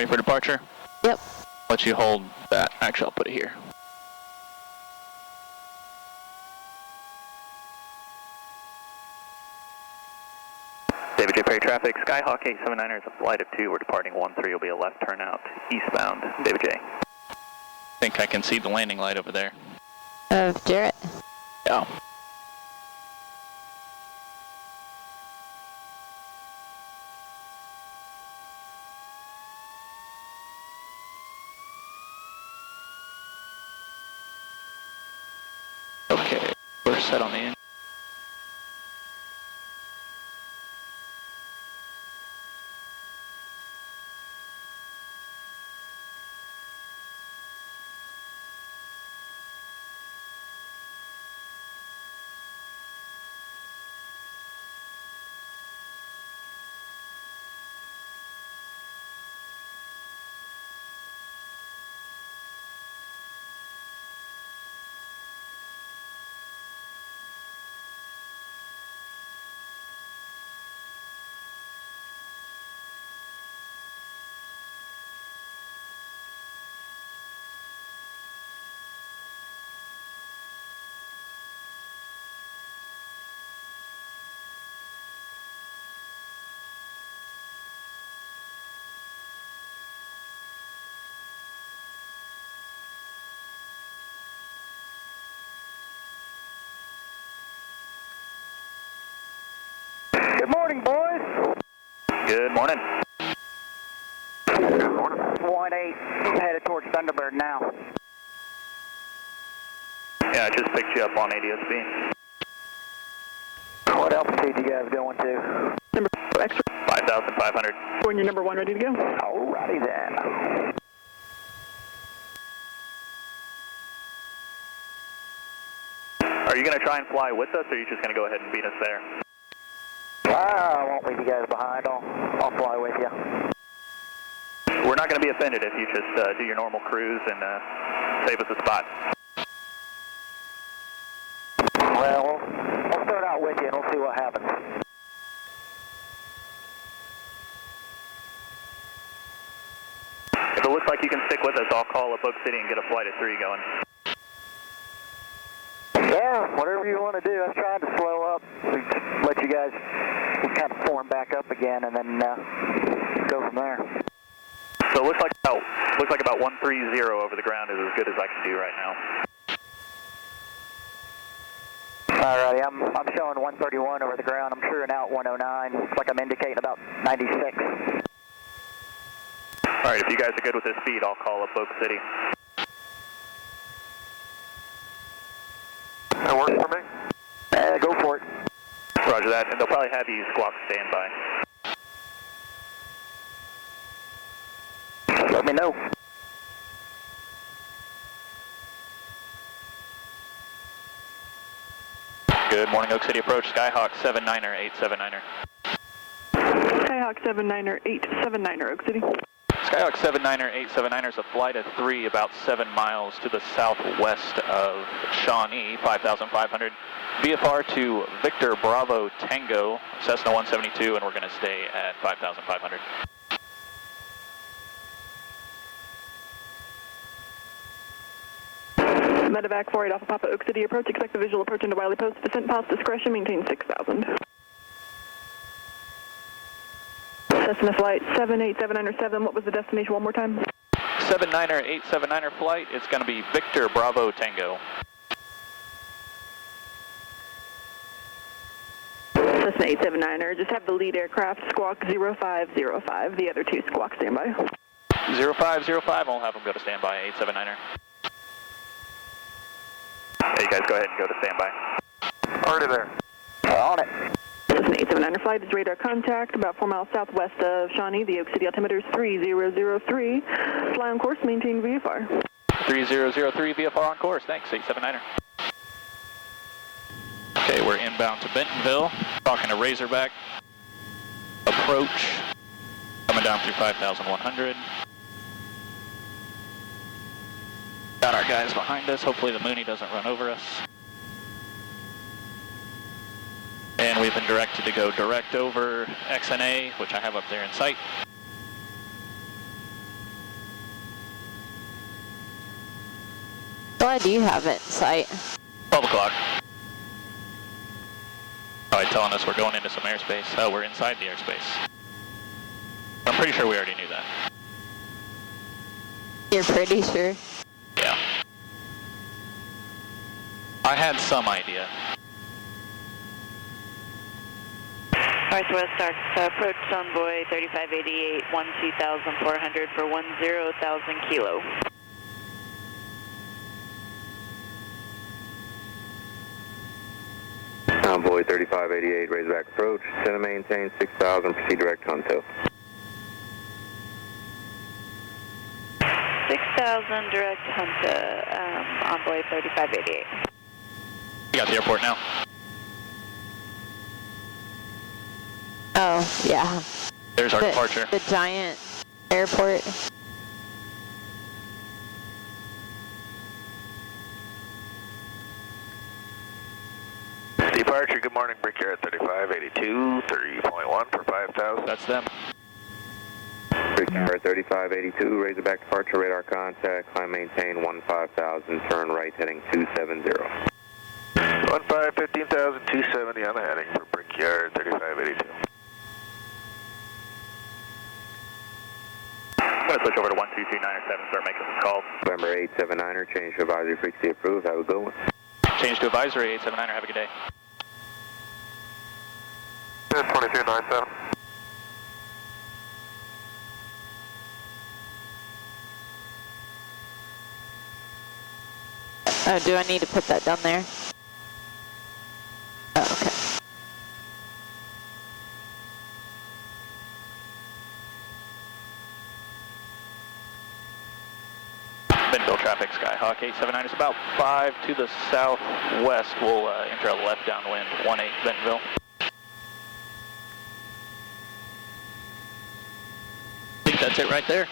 ready for departure? Yep. Let you hold that. Actually, I'll put it here. David J. Perry traffic, Skyhawk 879er is a flight of 2. We're departing 13. Will be a left turnout eastbound. David J. I think I can see the landing light over there. Of Jarrett. Yeah. Okay, we're set on the end. Good morning, boys. Good morning. Good morning. 1-8, headed towards Thunderbird now. Yeah, I just picked you up on ADSB. What altitude you guys going to? Number extra. 5,500. When you're number 1 ready to go. Alrighty then. Are you going to try and fly with us, or are you just going to go ahead and beat us there? I won't leave you guys behind. I'll fly with you. We're not going to be offended if you just do your normal cruise and save us a spot. Well, I'll start out with you and we'll see what happens. If it looks like you can stick with us, I'll call up Oak City and get a flight of 3 going. Yeah, whatever you want to do. I was trying to slow up, let you guys kind of form back up again, and then go from there. So it looks like about 130 over the ground is as good as I can do right now. Alrighty, I'm showing 131 over the ground. I'm truing out 109. Looks like I'm indicating about 96. Alright, if you guys are good with this speed, I'll call up Oak City. That works for me? Go for it. Roger that, and they'll probably have you squawk standby. Let me know. Good morning, Oak City approach, Skyhawk 79er, 879er. Skyhawk 79er, 879er, Oak City. Skyhawk 79er, 879er is a flight of 3 about 7 miles to the southwest of Shawnee, 5,500. VFR to Victor Bravo Tango, Cessna 172, and we're going to stay at 5,500. Medevac 48 Alpha Papa Oak City approach. Expect the visual approach into Wiley Post. Descent path discretion. Maintain 6,000. Cessna flight 78797. What was the destination one more time? 79er, 879er flight. It's going to be Victor Bravo Tango. Cessna 879er. Just have the lead aircraft squawk 0505. The other 2 squawk standby. 0505. I'll have them go to standby, 879er. Hey, you guys go ahead and go to standby. Already there. On it. Cessna 879er flight is radar contact about 4 miles southwest of Shawnee. The Oak City altimeter is 3003. Fly on course, maintain VFR. 3003 VFR on course. Thanks, 879er. Okay, we're inbound to Bentonville. Talking to Razorback. Approach. Coming down through 5,100. Got our guys behind us. Hopefully the Mooney doesn't run over us. And we've been directed to go direct over XNA, which I have up there in sight. Glad you have it in sight. 12 o'clock. Oh, telling us we're going into some airspace. Oh, we're inside the airspace. I'm pretty sure we already knew that. You're pretty sure? Yeah. I had some idea. Northwest Arkansas, approach Envoy 3588, 12,400 for 10,000 kilo. Envoy 3588, Razorback approach, center maintain 6,000, proceed direct Hunto. 6,000 direct Hunto, Envoy 3588. We got the airport now. Oh, yeah. There's our departure. The giant airport. Departure, good morning, Brickyard 3582, 3.1 for 5,000. That's them. Brickyard 3582, Razorback departure, radar contact, climb maintain 15,000, turn right heading 270. 15, 270 on the heading for Brickyard 3582. I'm going to switch over to 12397, start making some calls. November 879er, change to advisory frequency approved, have a good one. Change to advisory 879er, have a good day. 2297. Oh, do I need to put that down there? Oh, okay. Bentonville traffic, Skyhawk 879 is about 5 to the southwest. We'll enter a left downwind, 18 Bentonville. I think that's it right there.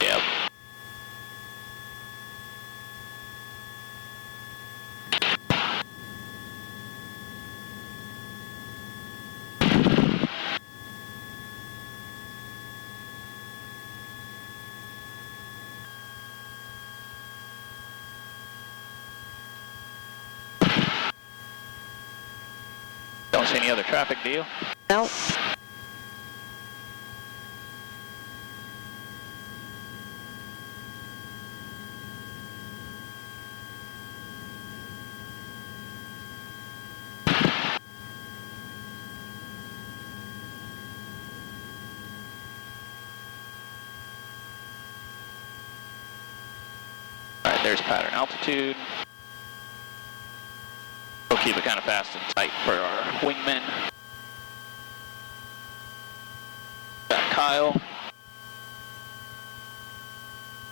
Yep. Don't see any other traffic, do you? Nope. Alright, there's pattern altitude. We'll keep it kind of fast and tight for our wingmen. Got Kyle.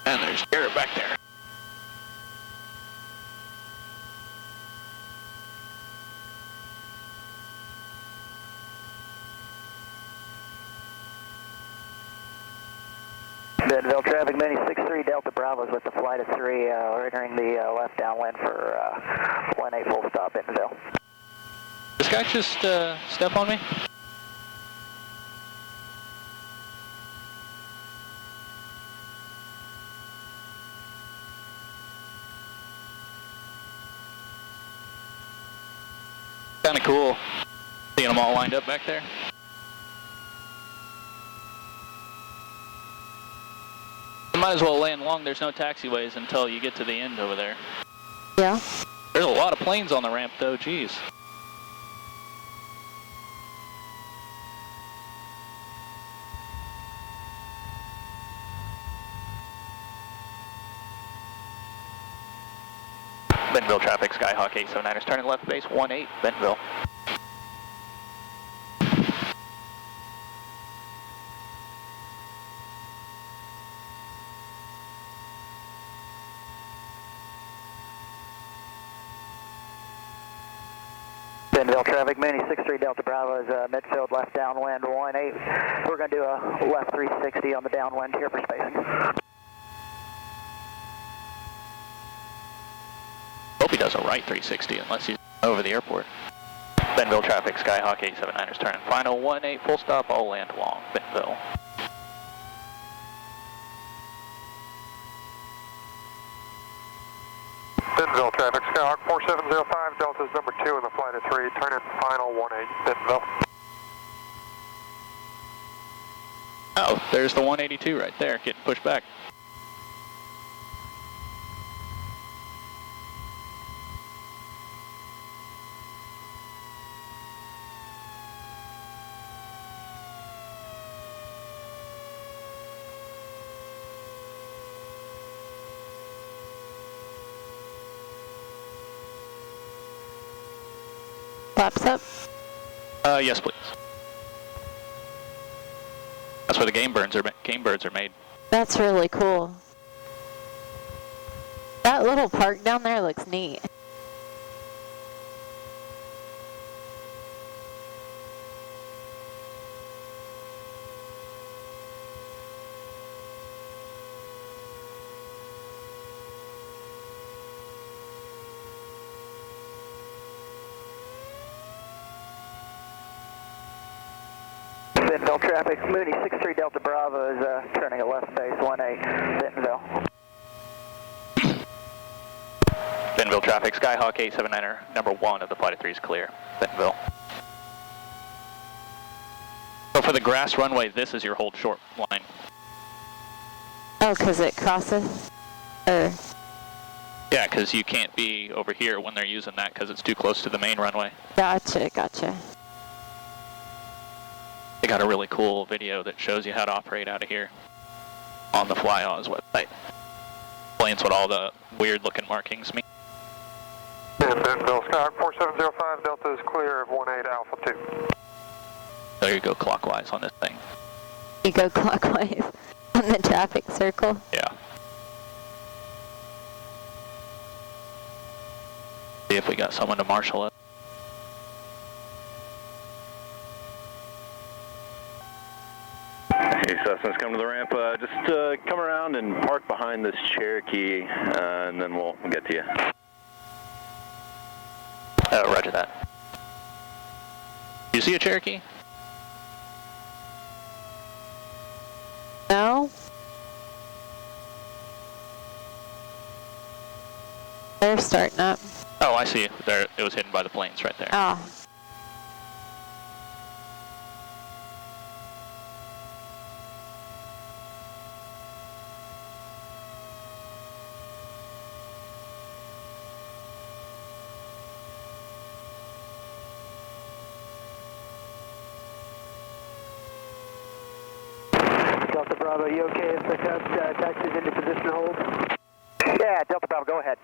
And there's Garrett back there. Bentonville traffic, mini 63 Delta Bravo's with the flight of 3. We're entering the left downwind for 18 full stop Bentonville. This guy just step on me? Kind of cool seeing them all lined up back there. You might as well land long. There's no taxiways until you get to the end over there. Yeah. There's a lot of planes on the ramp though, geez. Bentonville traffic, Skyhawk 879 is turning left base 18 Bentonville. Bentonville traffic, mini 63 Delta Bravo is midfield left downwind 18. We're going to do a left 360 on the downwind here for spacing. He does a right 360 unless he's over the airport. Bentonville traffic, Skyhawk 879ers turn final 18 full stop, all land long, Bentonville. Bentonville traffic, Skyhawk 4705, Delta's number 2 in the flight of 3, turn in final 18, Bentonville. Oh, there's the 182 right there, getting pushed back. Flaps up. Yes, please. That's where the game birds are made. That's really cool. That little park down there looks neat. Bentonville traffic, Mooney 63 Delta Bravo is turning a left base 18, Bentonville. Bentonville traffic, Skyhawk 879er, number 1 of the flight of 3 is clear, Bentonville. So for the grass runway, this is your hold short line. Oh, because it crosses? Or... Yeah, because you can't be over here when they're using that because it's too close to the main runway. Gotcha, gotcha. They got a really cool video that shows you how to operate out of here on the FlyOz website. Explains what all the weird looking markings mean. And Bentonville, Skyhawk 4705, Delta is clear of 18 Alpha 2. So you go clockwise on this thing. You go clockwise on the traffic circle? Yeah. See if we got someone to marshal us. Hey, Cessna's come to the ramp. Just come around and park behind this Cherokee, and then we'll get to you. Roger that. You see a Cherokee? No. They're starting up. Oh, I see. There, it was hidden by the planes right there. Oh. Delta Bravo, you okay if the Cubs taxis into position hold? Yeah, Delta Bravo, go ahead.